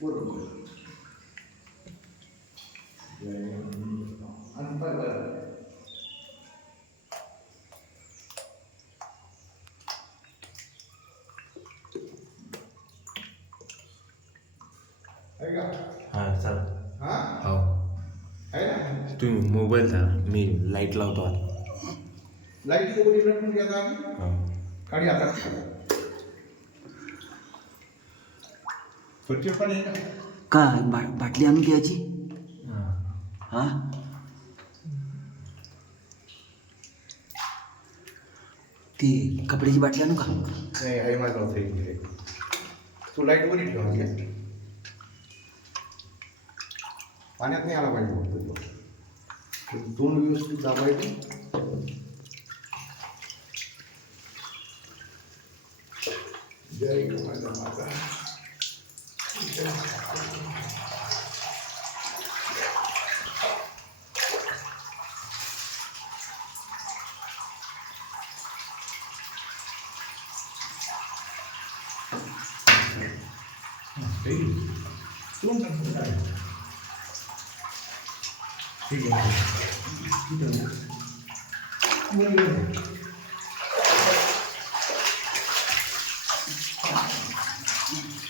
बरोबर हां चालेल. हा हो आहे ना तुम्ही मोबाईल धरा, मी लाईट लावतो आता. लाईट वगैरे पेटून घ्यायचा हो. काढी आता स्वच्छ पण आहे का बाटली आणून घ्यायची. हा ती कपड्याची बाटली आणू का? नाही आहे माझा होते तू लाईट वरी ठेवा घ्या पाण्यात नाही आला पाहिजे फक्त तो दोन व्यवस्थित दाबायचे जय गोमाता माता दोन ठीक आहे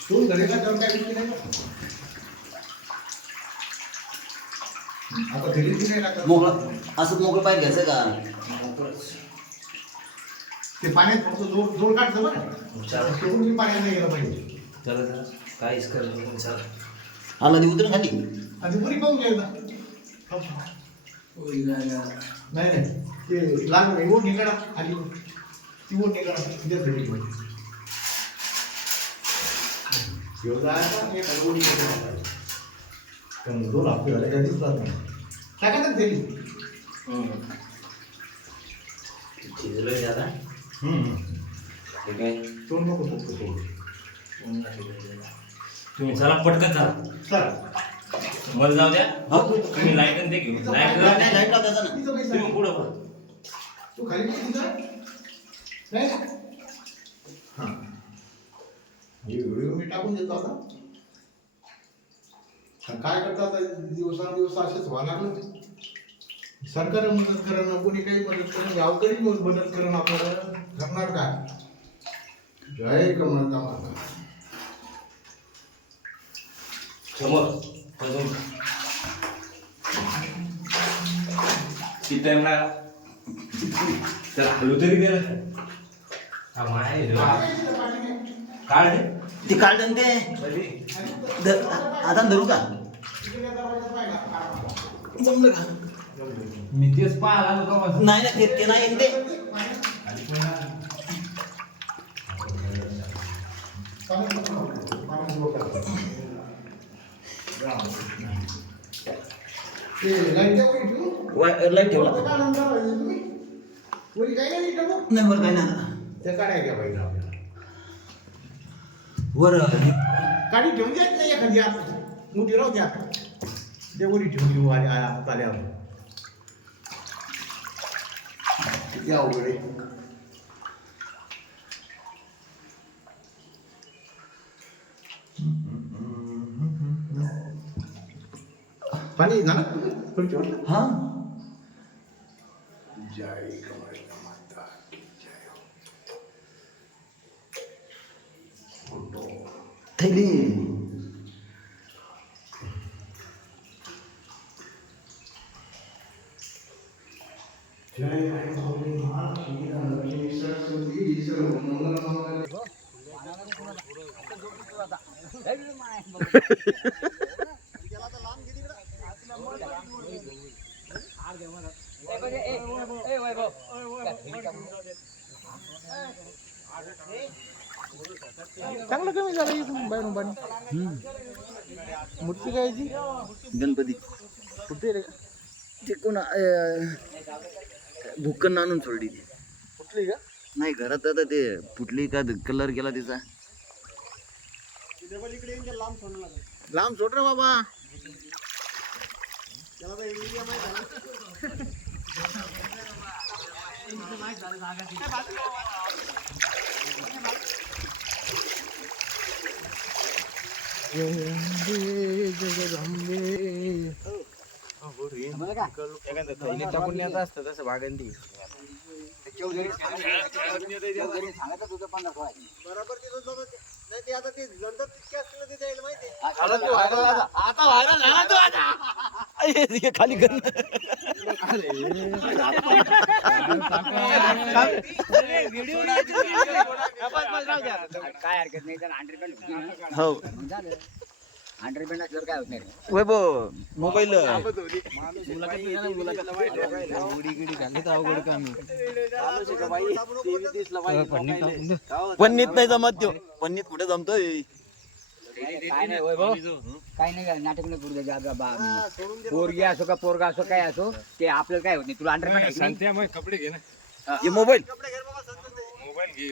तू घरी का जाऊन काय विषय नाही आता घरी नाही लागत मोकळं असं मोकळं पाय घ्यायचं का? ते पाण्यात फक्त जोर जोर काढतं बरं सोडून मी पाण्यात नाही गेलं पाहिजे चला काहीच करत नाही चला. आला ती उतरून खाली. आणि पुरी पाहून घ्या एकदा नाही नाही ते लागलं ओढ निघा खाली ती ओढ निघा तिथे घरी पाहिजे दोन हप्ते झाले का दिसतात नाही टाकायचं दिली शिजलोय दादा. ठीक आहे. दोन नको फक्त सोड तुम्ही चला पटकन चला. चला वर जाऊ द्या. हो. तुम्ही लाईट आणि ते घेऊन लाईट नाही लाईट लावतायचा ना. तिथं पैसा तुम्ही पुढं बघा. तू खाली नाही तिथं नाही हां हे व्हिडिओ मी टाकून देतो आता काय करतात दिवसांदिवस असेच व्हायला लागलं सरकार मदत करणं कोणी काही मदत करणं गावकरी मदत करणं आपल्याला करणार काय जय कमळता माता समोर अजून किती टाइम लागला त्याला हलू तरी दे ना. हा माय काढ दे. ते काढलं ते आता धरू का? जमलं का? मी तेच पाहिला नको नाही ना ते नाही येत ते. लाईट ठेवला नाही वर काय नाही त्या काढाय घ्या पाहिजे आपल्याला वर काढी ठेवून द्यायच नाही एखादी आत मोठी राहू द्या देवरी ठेवून देऊ हात आल्यावर किती अवघड आहे पाणी झालं पण ठेवलं हा जय कमळा माता की जय थैली जय भोले माँ श्री लक्ष्मी सरस्वती सर्व मंगल मंगल चांगलं कमी झालं इथून बाहेरून पाणी मूर्ती काय याची गणपती कुठे रे ते कोण भुक्कन आणून सोडली ती. कुठली का नाही घरात आता ते फुटली का कलर गेला तिचा. लांब सोड रे बाबा खाली कर काय हरकत नाही त्याला 100 हो 100 असल्यावर काय होत नाही वैभव मोबाईल पन्नीत नाही जमत तो पन्नीत कुठे जमतोय काय नाही वैभव काय नाही नाटक नाही करू द्यायचे पोरगी असो का पोरगा असो काय असो ते आपल्याला काय होत नाही तुला 100 कपडे घे ना हे मोबाईल मोबाईल घे